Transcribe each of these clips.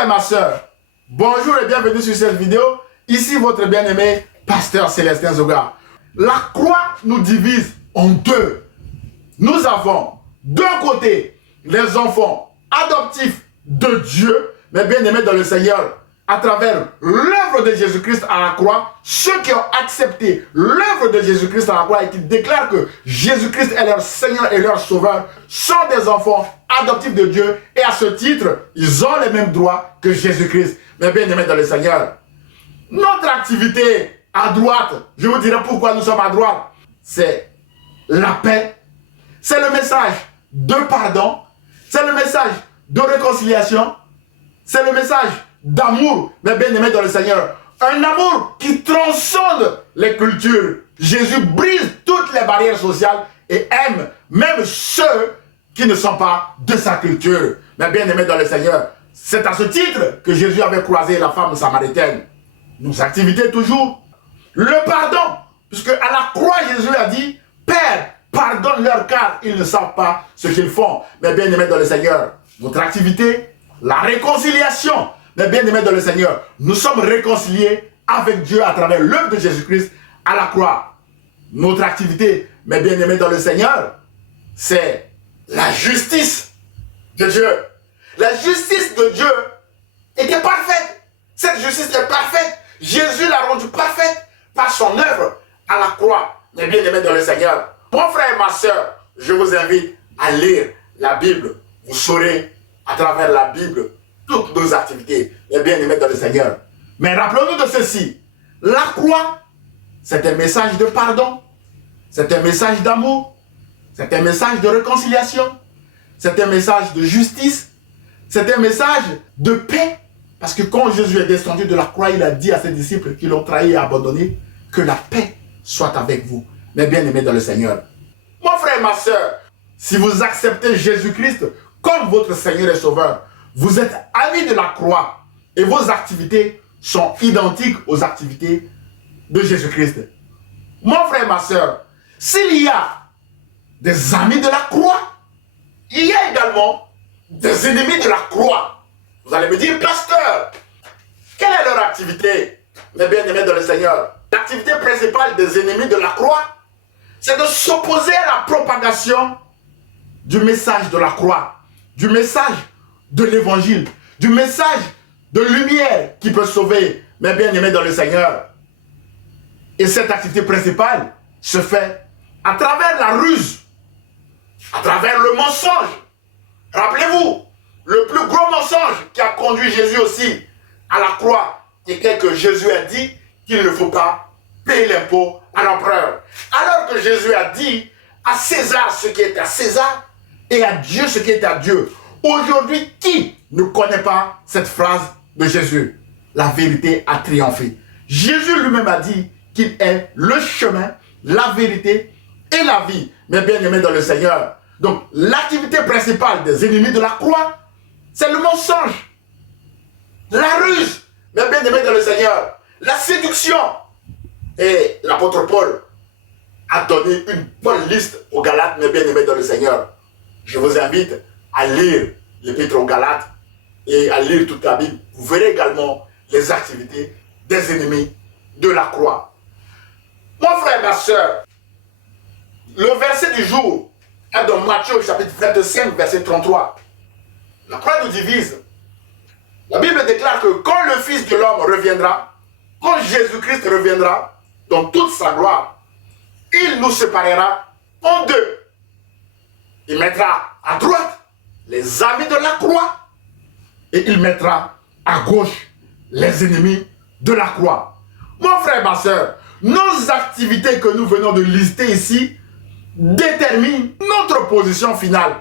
frère et ma soeur, bonjour et bienvenue sur cette vidéo. Ici votre bien-aimé pasteur Célestin Zoga. La croix nous divise en deux. Nous avons d'un côté les enfants adoptifs de Dieu, mais bien-aimés dans le Seigneur, à travers l'œuvre de Jésus-Christ à la croix, ceux qui ont accepté l'œuvre de Jésus-Christ à la croix et qui déclarent que Jésus-Christ est leur Seigneur et leur Sauveur, sont des enfants adoptifs de Dieu et à ce titre, ils ont les mêmes droits que Jésus-Christ. Mais bien-aimés dans le Seigneur, notre activité à droite, je vous dirai pourquoi nous sommes à droite, c'est la paix, c'est le message de pardon, c'est le message de réconciliation, c'est le message d'amour, mais bien aimé dans le Seigneur. Un amour qui transcende les cultures. Jésus brise toutes les barrières sociales et aime même ceux qui ne sont pas de sa culture. Mais bien aimé dans le Seigneur, c'est à ce titre que Jésus avait croisé la femme samaritaine. Nos activités toujours. Le pardon, puisque à la croix Jésus a dit, Père, pardonne-leur car ils ne savent pas ce qu'ils font. Mais bien aimé dans le Seigneur, notre activité, la réconciliation. Mais bien aimés dans le Seigneur, nous sommes réconciliés avec Dieu à travers l'œuvre de Jésus-Christ à la croix. Notre activité, mais bien aimés dans le Seigneur, c'est la justice de Dieu. La justice de Dieu était parfaite. Cette justice est parfaite. Jésus l'a rendue parfaite par son œuvre à la croix. Mais bien aimés dans le Seigneur, mon frère et ma soeur, je vous invite à lire la Bible. Vous saurez à travers la Bible toutes nos activités, les bien-aimés dans le Seigneur. Mais rappelons-nous de ceci. La croix, c'est un message de pardon, c'est un message d'amour, c'est un message de réconciliation, c'est un message de justice, c'est un message de paix. Parce que quand Jésus est descendu de la croix, il a dit à ses disciples qui l'ont trahi et abandonné, que la paix soit avec vous, mes bien-aimés dans le Seigneur. Mon frère et ma soeur, si vous acceptez Jésus-Christ comme votre Seigneur et Sauveur, vous êtes amis de la croix et vos activités sont identiques aux activités de Jésus-Christ. Mon frère et ma soeur, s'il y a des amis de la croix, il y a également des ennemis de la croix. Vous allez me dire, pasteur, quelle est leur activité, mes bien-aimés dans le Seigneur? L'activité principale des ennemis de la croix, c'est de s'opposer à la propagation du message de la croix, du message de l'évangile, du message de lumière qui peut sauver mes bien-aimés dans le Seigneur. Et cette activité principale se fait à travers la ruse, à travers le mensonge. Rappelez-vous, le plus gros mensonge qui a conduit Jésus aussi à la croix était que Jésus a dit qu'il ne faut pas payer l'impôt à l'empereur. Alors que Jésus a dit à César ce qui est à César et à Dieu ce qui est à Dieu. Aujourd'hui, qui ne connaît pas cette phrase de Jésus? La vérité a triomphé. Jésus lui-même a dit qu'il est le chemin, la vérité et la vie. Mais bien aimés dans le Seigneur. Donc, l'activité principale des ennemis de la croix, c'est le mensonge, la ruse. Mais bien aimés dans le Seigneur, la séduction. Et l'apôtre Paul a donné une bonne liste aux Galates, mais bien aimés dans le Seigneur. Je vous invite à lire l'épître aux Galates et à lire toute la Bible. Vous verrez également les activités des ennemis de la croix. Mon frère et ma soeur, le verset du jour est dans Matthieu chapitre 25, verset 33. La croix nous divise. La Bible déclare que quand le Fils de l'homme reviendra, quand Jésus-Christ reviendra dans toute sa gloire, il nous séparera en deux. Il mettra à droite les amis de la croix et il mettra à gauche les ennemis de la croix. Mon frère et ma soeur, nos activités que nous venons de lister ici déterminent notre position finale.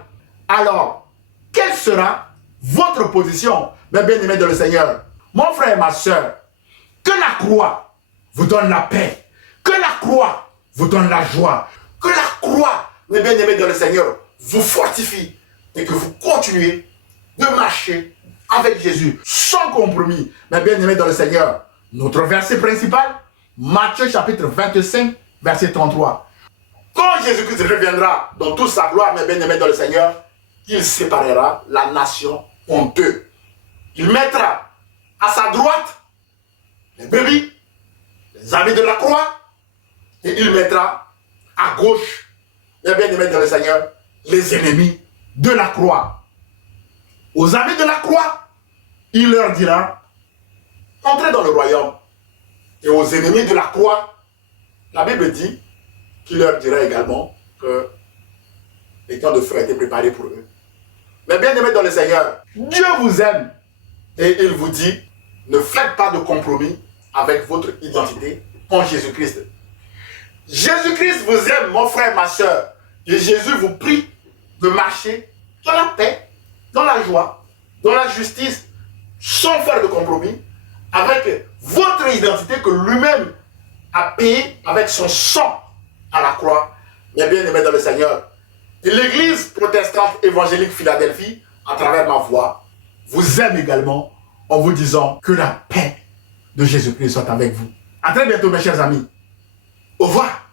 Alors, quelle sera votre position, mes bien-aimés de le Seigneur? Mon frère et ma soeur, que la croix vous donne la paix, que la croix vous donne la joie, que la croix, mes bien-aimés de le Seigneur, vous fortifie et que vous continuez de marcher avec Jésus sans compromis. Mais bien aimé dans le Seigneur, notre verset principal, Matthieu chapitre 25, verset 33. Quand Jésus-Christ reviendra dans toute sa gloire, mes bien aimés dans le Seigneur, il séparera la nation en deux. Il mettra à sa droite les brebis, les amis de la croix, et il mettra à gauche, les bien-aimés dans le Seigneur, les ennemis de la croix. Aux amis de la croix, il leur dira, entrez dans le royaume. Et aux ennemis de la croix, la Bible dit qu'il leur dira également que les temps de feu a été préparé pour eux. Mais bien aimés dans le Seigneur, Dieu vous aime et il vous dit, ne faites pas de compromis avec votre identité en Jésus-Christ. Jésus-Christ vous aime, mon frère, ma soeur, et Jésus vous prie de marcher dans la paix, dans la joie, dans la justice, sans faire de compromis, avec votre identité que lui-même a payée avec son sang à la croix. Mais bien aimé dans le Seigneur, et l'Église protestante évangélique Philadelphie, à travers ma voix, vous aime également en vous disant que la paix de Jésus-Christ soit avec vous. À très bientôt mes chers amis. Au revoir.